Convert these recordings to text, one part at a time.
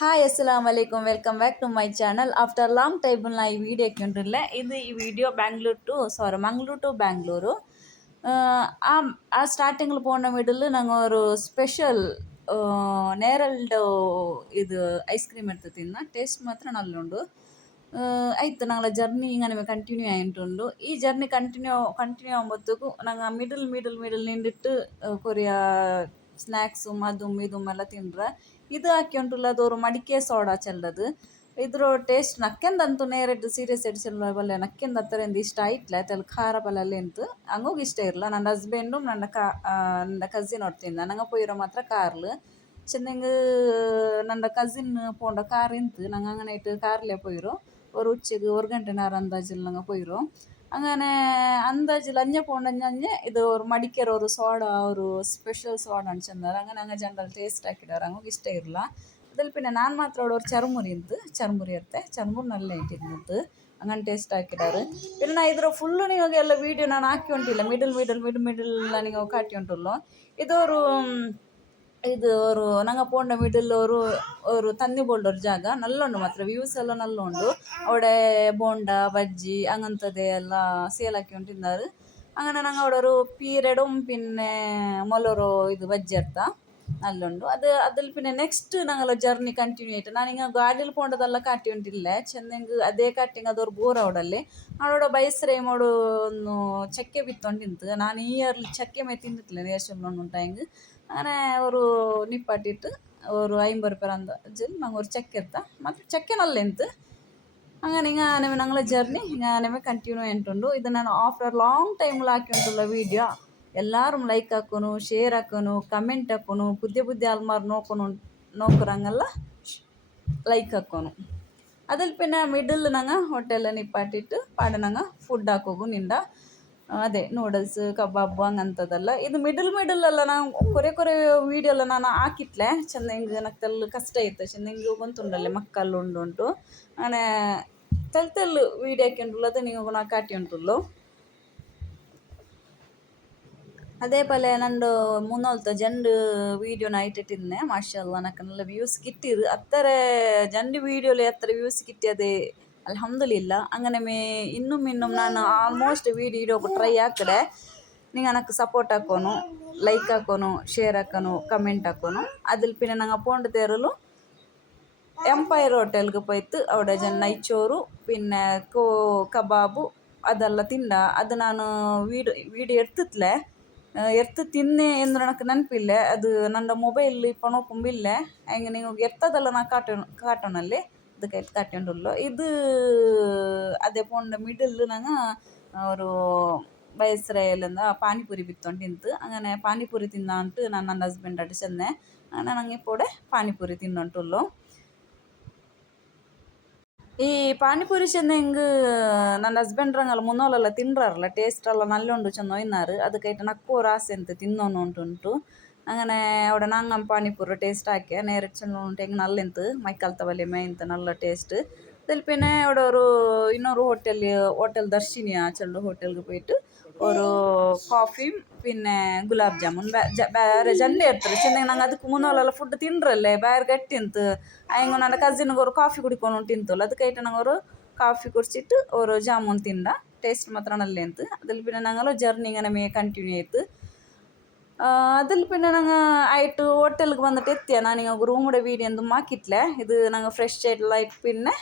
Hi ಅಸ್ಸಲಾಮ್ ವಲೈಕುಮ್ welcome back to my channel. After long time ನಾ ಈ ವಿಡಿಯೋ ಹಾಕೊಂಡಿರಲಿಲ್ಲ. ಈ ವಿಡಿಯೋ ಮಂಗಳೂರು ಟು ಬ್ಯಾಂಗ್ಳೂರು. ಆ ಆ ಸ್ಟಾರ್ಟಿಂಗ್ಲು போன மிடில் நாங்கள் ஒரு ಸ್ಪೆಷಲ್ ನೇರಲ್ಡು ಇದು ಐಸ್ ಕ್ರೀಮ್ ಇರ್ತದೆ ತಿನ್ನ ಟೇಸ್ಟ್ ಮಾತ್ರ ನಲ್ಲುಂಡು. ಆಯ್ತು ನಾಗಳ ಜರ್ನಿ ಹಿಂಗೆ ಕಂಟಿನ್ಯೂ ಆಯ್ತುಂಡು. ಈ ಜರ್ನಿ ಕಂಟಿನ್ಯೂ ಆಗುമ്പോഴത്തേಗೂ ನಂಗೆ ಮಿಡಲ್ ನಿಂದಿಟ್ಟು ಕೊರಿಯಾ ಸ್ನ್ಯಾಕ್ಸು ಮದುಮ್ ಎಲ್ಲ ತಿಂದ್ರೆ ಇದು ಹಾಕಿ ಉಂಟುಲ್ಲ ಅದವರು ಮಡಿಕೆ ಸೋಡಾ ಚೆಲ್ಲದು ಇದ್ರ ಟೇಸ್ಟ್ ನಕ್ಕೆಂದಂತೂ ನೇರಡ್ ಸೀರಿಯಸ್ ಎಡ್ಸಲ್ಲ ಬಲ್ಲೆ ನಕ್ಕೆಂದ ಹತ್ತರಿಂದ ಇಷ್ಟ ಆಯ್ತಲ್ಲ ಅದ್ರಲ್ಲಿ ಖಾರ ಬಲ್ಲಲ್ಲಿ ಎಂತು ಹಂಗೋಗಿ ಇಷ್ಟ ಇರಲ್ಲ. ನನ್ನ ಹಸ್ಬೆಂಡು ನನ್ನ ಕಸಿನ್ ಹೊಡ್ತಿಂದ ನಂಗೆ ಪೋಯಿರೋ ಮಾತ್ರ ಕಾರ್ಲು ಚೆನ್ನಂಗೆ ನನ್ನ ಕಸಿನ್ ಪೋಂಡ ಕಾರ್ ಇಂತು ನಂಗೆ അങ്ങനെ ಇಟ್ಟು ಕಾರ್ಲೇ ಪೋಯಿರೋ ஒரு உச்சிக்கு 1 ಗಂಟೆ நேரம் ಅಂದಾಜಿಲ್ ನಂಗೆ ಪೋಯಿರೋ അങ്ങനെ ಅಂದಾಜಿಲ್ ಅಂಜೆ ಪೋಂಡಂಜೆ ಇದು ಅವ್ರು ಮಡಿಕೇರ ஒரு ಸೋಡಾ ಅವರು ಸ್ಪೆಷಲ್ ಸೋಡಾ ಅನ್ಚಂದಾರ അങ്ങനെ ನಂಗೆ ಜನರಲ್ ಟೇಸ್ಟ್ ಹಾಕಿದಾರೆ ಹಂಗೋಗಿ ಇಷ್ಟ ಇರಲ್ಲ. ಅದ್ರಲ್ಲಿ ಪಿನ್ನ ನಾನು ಮಾತ್ರ ಅವ್ರು ಚರ್ಮುರಿ ಇರುತ್ತೆ ಚರ್ಮುರಿ ನಲ್ಲ ಇಟ್ಟಿದ್ದು ಹಂಗನ್ ಟೇಸ್ಟ್ ಹಾಕಿದಾರೆ. പിന്നെ ನಾ ಇದ್ರ ಫುಲ್ಲು ನಿಮಗೆ ಎಲ್ಲ ವೀಡಿಯೋ ನಾನು ಹಾಕಿ ಉಂಟಿಲ್ಲ ಮಿಡಲ್ ನನಗೆ ಕಾಟಿ ಉಂಟುಲ್ಲೋ ಇದು ಅವರು ನಂಗೆ ಪೋಂಡ ಮಿಡಲ್ ಅವರು ತನ್ನಿ ಬೋಲ್ಡೋರ್ ಜಾಗ ನಲ್ಲುಂಡು ಮಾತ್ರ ವ್ಯೂಸ್ ಎಲ್ಲ ನಲ್ಲುಂಡು. ಅವಡೆ ಬೋಂಡ ಬಜ್ಜಿ അങ്ങനത്തെ ಎಲ್ಲ ಸೇಲ್ ಹಾಕಿ ಉಂಟಿದ್ದಾರೆ. അങ്ങനെ ನಂಗೆ അവിടെ ಪೀರೆಡುം പിന്നെ ಮೊಲೋರು ಇದು ಬಜ್ಜಿ ಅರ್ಥ ನಲ್ಲುಂಡು ಅದಲ್ಲಿ പിന്നെ ನೆಕ್ಸ್ಟ್ ನಂಗೆಲ್ಲ ಜರ್ನಿ ಕಂಟಿನ್ಯೂ ಆಯ್ತು. ನಾನಿಂಗೆ ಗಾಡಿಲಿ ಪೋಂಡದೆಲ್ಲ ಕಾಟಿ ಉಂಟಿಲ್ಲ ಚೆನ್ನಂಗೆ ಅದೇ ಕಾಟಿಂಗ್ ಅದವ್ರು ಬೋರ್ ಅವಡಲ್ಲಿ ಅವಡ ಬೈಸ್ರೆ ಮಾಡೋಡು ಒಂದು ಚಕ್ಕೆ ಬಿತ್ತೊಂಡಿಂತು ನಾನು ಈ ಇಯರ್ಲಿ ಚಕ್ಕೆ ಮೇ ತಿಂದಿತ್ತಿಲ್ಲ ನೇರ್ಚೊಂಡು ಉಂಟಾಯಿಂಗ್ അങ്ങനെ ಅವರು ನಿಪ್ಪಾಟಿಟ್ಟು ಅವರು 50 ರೂಪಾಯಿ ಅಂದಾಜಲ್ಲಿ ನಂಗೆ ஒரு ಚಕ್ಕೆ ಇರ್ತಾ ಮತ್ತು ಚಕ್ಕೆ ನಲ್ಲೆಂತು അങ്ങനെ ഞങ്ങളെ ജേർണി ഇങ്ങനെ കണ്ടിന്യൂ ആയിട്ടുണ്ട്. ഇത് ഞാൻ ആഫ്റ്റർ ലോങ് ടൈമിൽ ಹಾಕಿ ಉಂಟುള്ള ವೀಡಿಯೋ ಎಲ್ಲರೂ ಲೈಕ್ ಹಾಕೋನು ಶೇರ್ ಹಾಕೋನು ಕಮೆಂಟ್ ಹಾಕೋನು പുതിയ ಆಲ್ಮಾರ್ ನೋಕರಂಗೆಲ್ಲ ಲೈಕ್ ಹಾಕೋನು ಅದಲ್ಲಿ പിന്നെ ಮಿಡಲ್ ನಂಗೆ ಹೋಟೆಲ್ ನಿಪ್ಪಾಟಿಟ್ಟು ಪಾಡ ನಂಗೆ ಫುಡ್ ಹಾಕೋಗು ನಿಂದ ಅದೇ ನೂಡಲ್ಸ್ ಕಬಾಬು ಹಂಗಂಥದ್ದೆಲ್ಲ ಇದು ಮಿಡಲ್ ಎಲ್ಲ ನಾನು ಕೊರೆ ವೀಡಿಯೋ ಎಲ್ಲ ನಾನು ಹಾಕಿಟ್ಲೆ ಚೆಂದ ಹಿಂಗೆ ನಕ್ತಲ್ಲಿ ಕಷ್ಟ ಇತ್ತು ಚೆಂದ ಹಿಂಗೆ ಬಂತುಂಡಲ್ಲೇ ಮಕ್ಕಳು ಉಂಟು അങ്ങനെ ತೆಲ್ಲು ವೀಡಿಯೋ ಹಾಕಿಂಟುള്ളത് ನೀವು ನಾ ಕಾಟಿ ಉಂಟುಲ್ಲು. അതേപോലെ ನಂದು ಮುನ್ನೋಲ್ತ ಜಂಡು ವೀಡಿಯೋನ ಇಟ್ಟಿಟ್ಟಿದ್ದೆ ಮಾಷಲ್ಲ ನನಗೆ നല്ല വ്യൂസ് കിട്ടിയത് അത്ര ജണ്ട് വീഡിയോയിൽ എത്ര വ്യൂസ് കിട്ടിയത് അൽഹംദുലില്ല. അങ്ങനെ ഇന്നും ನಾನು ಆಲ್ಮೋಸ್ಟ್ ವೀಡಿಯೋ ಇಡೋಕೆ ಟ್ರೈ ಹಾಕಿದೆ. നിങ്ങൾ എനിക്ക് ಸಪೋರ್ಟ್ ಹಾಕೋನು ಲೈಕ್ ಹಾಕೋನು ಶೇರ್ ಹಾಕೋನು ಕಮೆಂಟ್ ಹಾಕೋನು അതിൽ പിന്നെ ನಂಗೆ പോണ്ട തേരಲು ಎಂಪೈರ್ ಹೋಟೆಲ್ಗೆ പോയിട്ട് അവിടെ ನೈಚೋರು പിന്നെ ಕಬಾಬು ಅದೆಲ್ಲ ತಿಂದ ಅದು ನಾನು ವೀಡಿಯೋ ಎರ್ತು ತಿನ್ನೆ ಎಂದು ನನಗೆ ನೆನಪಿಲ್ಲ. ಅದು ನನ್ನ ಮೊಬೈಲ್ ಇಪ್ಪಣ ಕುಂಬಿಲ್ಲ ಹಂಗೆ ನೀವು ಎರ್ತದಲ್ಲ ನಾ ಕಾಟೋನಲ್ಲಿ ಅದಕ್ಕೆ ಕಾಟೊಂಡುಲ್ಲು ಇದು ಅದೇ ಪೋಂಡ ಮಿಡಲ್ ನಂಗೆ ಅವರು ಬಯಸ್ರೆಯಲ್ಲಿಂದ ಪಾನಿಪುರಿ ಬಿತ್ತೊಂಡಿಂತು അങ്ങനെ ಪಾನಿಪುರಿ ತಿನ್ನ ಅಂಟು ನಾನು ನನ್ನ ಹಸ್ಬೆಂಡ್ ಅಟ್ಟು ಚೆನ್ನೆ അങ്ങനെ ನಂಗೆ ಇಪ್ಪೋಡೆ ಪಾನಿಪುರಿ ತಿನ್ನುಂಟುಲ್ಲು. ಈ ಪಾನಿಪುರಿ ಚೆಂದ ಹಿಂಗೆ ನನ್ನ ಹಸ್ಬೆಂಡ್ರಂಗಲ್ಲ ಮುನ್ನೋಲೆಲ್ಲ ತಿಂಡ್ರಲ್ಲ ಟೇಸ್ಟ್ ಎಲ್ಲ ನಲ್ಲುಂಡು ಚೆಂದ ಒಯ್ನಾರು ಅದಕ್ಕೈತೆ ನಕ್ಕೋರು ಆಸೆ ಅಂತ ತಿನ್ನೋನು ಉಂಟುಂಟು. അങ്ങനെ അവിടെ നാങ്ങം പാനിപ്പൂരി ടേസ്റ്റ് ആക്കിയ നേരിട്ട് ചെന്നുകൊണ്ട് ಹೆಂಗೆ ನಲ್ಲೆಂತು ಮೈಕಲ್ತ ಬಲೆ ಮೇಯ್ಂತ നല്ല ಟೇಸ್ಟ್. അതിൽ പിന്നെ അവിടെ ಇನ್ನೊರು ಹೋಟೆಲ್ ದರ್ಶಿನಿಯ ಚೆಲ್ಲು ಹೋಟೆಲ್ಗೆ പോയിട്ട് ഒരു ಕಾಫಿയും പിന്നെ ಗುಲಾಬ್ ಜಾಮೂನ್ ಬೇರೆ ಜಂಡೆ ಇರ್ತಾರೆ ಚೆಂದ ನಂಗೆ ಅದಕ್ಕೆ ಮುನ್ನೋಲೆಲ್ಲ ಫುಡ್ ತಿಂಡ್ರಲ್ಲೇ ಬೇರೆ ಗಟ್ಟಿಂತು ಹಂಗೆ ನನ್ನ ಕಸಿನ್ಗೆ ಅವರು ಕಾಫಿ ಕುಡಿಕೊಂಡು ತಿಂತಲ್ಲ ಅದಕ್ಕೈತೆ ನಂಗೆ ಅವರು ಕಾಫಿ ಕುಡಿಸಿಟ್ಟು ಅವರು ಜಾಮೂನ್ ತಿಂದ ಟೇಸ್ಟ್ ಮಾತ್ರ ನಲ್ಲೆಂತು. അതിൽ പിന്നെ ഞങ്ങൾ ജേർണി ഇങ്ങനെ ಕಂಟಿನ್ಯೂ ಆಯ್ತು. അതിൽ പിന്നെ ഞങ്ങൾ ആയിട്ട് ഹോട്ടലിലേക്ക് വന്നിട്ട് എത്തിയ നാനിങ്ങ റൂമുടെ വീഡിയോ എന്തും ആക്കിയിട്ടില്ല. ഇത് ഞങ്ങൾ ഫ്രഷ് ആയിട്ടുള്ള പിന്നെ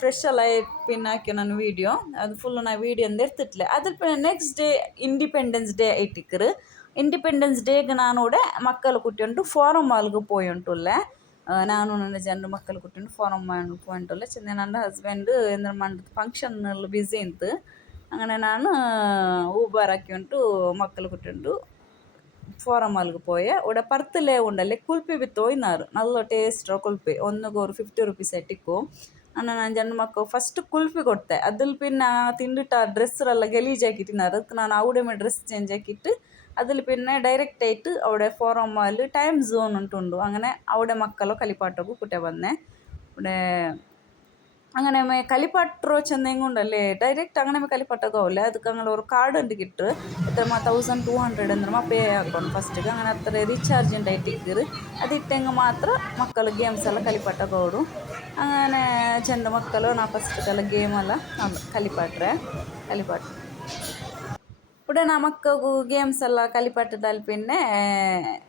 ಫ್ರೆಶ್ ಎಲ್ಲ ಪಿನ್ ಹಾಕಿ ನಾನು ವೀಡಿಯೋ ಅದು ಫುಲ್ಲು ನಾ ವೀಡಿಯೋ ಅಂದು ಎರ್ತಿಟ್ಲೆ. ಅದ್ರ ಪಿನ್ನ ನೆಕ್ಸ್ಟ್ ಡೇ ಇಂಡಿಪೆಂಡೆನ್ಸ್ ಡೇ ಐಟಿಕ್ಕರು ಇಂಡಿಪೆಂಡೆನ್ಸ್ ಡೇಗೆ ನಾನು ಕೂಡ ಮಕ್ಕಳು ಕುಟ್ಟಿಯುಂಟು ಫಾರಂ ಮಾಲ್ಗೆ ಪೋಯುಂಟುಲ್ಲೆ ನಾನು ನನ್ನ ಜನರು ಮಕ್ಕಳು ಕುಟ್ಟಿಯುಂಟು ಫಾರಂ ಮಾಲ್ ಪೋಯುಂಟುಲ್ಲೆ ಚೆಂದ ನನ್ನ ಹಸ್ಬೆಂಡ್ ಎಂದ್ರ ಮಂಡ್ ಫಂಕ್ಷನ್ನಲ್ಲಿ ಬ್ಯುಸಿ ಇಂತು അങ്ങനെ ನಾನು ಊಬರ್ ಹಾಕಿ ಉಂಟು ಮಕ್ಕಳು ಕುಟ್ಟಿಯುಂಟು ಫಾರಂ ಮಾಲ್ಗೆ ಪೋಯೆ ഇവിടെ ಪರ್ತಲೇ ಉಂಡಲ್ಲಿ ಕುಲ್ಪಿ ಬಿತ್ತು ಒಯ್ನಾರು നല്ല ಟೇಸ್ಟ್ ಕುಲ್ಪಿ ಒಂದಕ್ಕೆ ഒരു 50 ರೂಪೀಸ್ ಇಟ್ಟಿಕ್ಕು. ನಾನು ಜನ ಮಕ್ಕಳು ಫಸ್ಟ್ ಕುಲ್ಫಿ ಕೊಡ್ತೆ ಅದಲ್ಲಿ ಪಿನ್ನ ತಿಂಡಿಟ್ಟು ಆ ಡ್ರೆಸ್ಸೆಲ್ಲ ಗಲೀಜಾಕಿ ತಿన్నారు ಅದಕ್ಕೆ ನಾನು ಅವಡೆ ಡ್ರೆಸ್ ಚೇಂಜ್ ಹಾಕಿಟ್ಟು അതിൽ പിന്നെ ഡയറക്റ്റ് ആയിട്ട് അവിടെ ഫോറം മാൽ ടൈം സോൺ ഉണ്ടുണ്ട് അങ്ങനെ അവിടെ മക്കളോ കളിപ്പാട്ടൊക്കെ കുട്ടേ വന്നേ ഇവിടെ അങ്ങനെ കളിപ്പാട്ടറോ ചെന്നെങ്കുണ്ടല്ലേ ഡയറക്റ്റ് അങ്ങനെ കളിപ്പാട്ടോക്കാവില്ല ಅದಕ್ಕೆ അങ്ങനെ ഒരു ಕಾರ್ಡ್ ഉണ്ടിക്കിട്ട് എത്ര 1200 ಅಂದ್ರೆ ಪೇ ಹಾಕೊಂಡು ಫಸ್ಟಿಗೆ അങ്ങനെ ಅത്ര ರೀಚಾರ್ಜ್ ഉണ്ടായിട്ട് ಇಕ್ಕಿರು ಅದಿಟ್ಟೆಂಗೆ ಮಾತ್ರ ಮಕ್ಕಳು ಗೇಮ್ಸ್ ಎಲ್ಲ കളിപ്പാട്ടೋಕೋಡು അങ്ങനെ ಚೆಂದ ಮಕ್ಕಳು ನಾ ಫಸ್ಟ್ಗೆಲ್ಲ ಗೇಮ್ ಎಲ್ಲ കളിപ്പാട്ട് ഉടനെ മക്കൾക്ക് ഗെയിംസ് എല്ലാം കളിപ്പാട്ടിട്ടാൽ പിന്നെ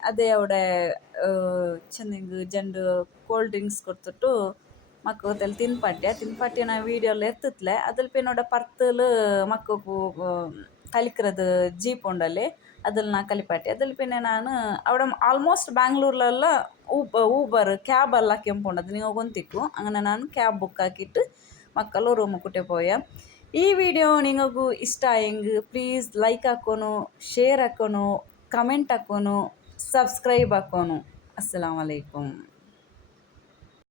ಅದೇ അവിടെ ಚೆಂದಿಂಗ್ ಜಂಡು ಕೋಲ್ಡ್ ಡ್ರಿಂಕ್ಸ್ ಕೊಡ್ತಿಟ್ಟು ಮಕ್ಕ ತೆಲ್ ತಿನ್ಪಾಟ್ಟಿ ನಾ ವೀಡಿಯೋಲ್ಲ ಎತ್ತತ್ಲೆ ಅದ್ರ ಪಿನ್ನೋಡ ಪರ್ತಲು ಮಕ್ಕಳು ಕಲಿಕ್ಕಿರೋದು ಜೀಪ್ ಉಂಡಲ್ಲಿ ಅದ್ರಲ್ಲಿ ನಾ ಕಲಿಪಾಟಿ ಅದ್ರಲ್ಲಿ ಪಿನ್ನೆ ನಾನು അവിടെ ಆಲ್ಮೋಸ್ಟ್ ಬ್ಯಾಂಗ್ಳೂರ್ಲೆಲ್ಲ ಊಬರ್ ಕ್ಯಾಬ್ ಎಲ್ಲ ಕೆಂಪುಂಡದು ನೀವು ಗೊಂತಿಕ್ಕು അങ്ങനെ ನಾನು ಕ್ಯಾಬ್ ಬುಕ್ ಹಾಕಿಟ್ಟು ಮಕ್ಕಳು ರೂಮ್ ಕುಟ್ಟೆ ಪೋಯ ಈ ವಿಡಿಯೋ ನಿಮಗೂ ಇಷ್ಟ ಆയെങ്കിൽ ಪ್ಲೀಸ್ ಲೈಕ್ ಹಾಕೋನು ಶೇರ್ ಹಾಕೋನು ಕಮೆಂಟ್ ಹಾಕೋನು ಸಬ್ಸ್ಕ್ರೈಬ್ ಹಾಕೋನು ಅಸ್ಸಲಾಮು ಅಲೈಕುಮ್.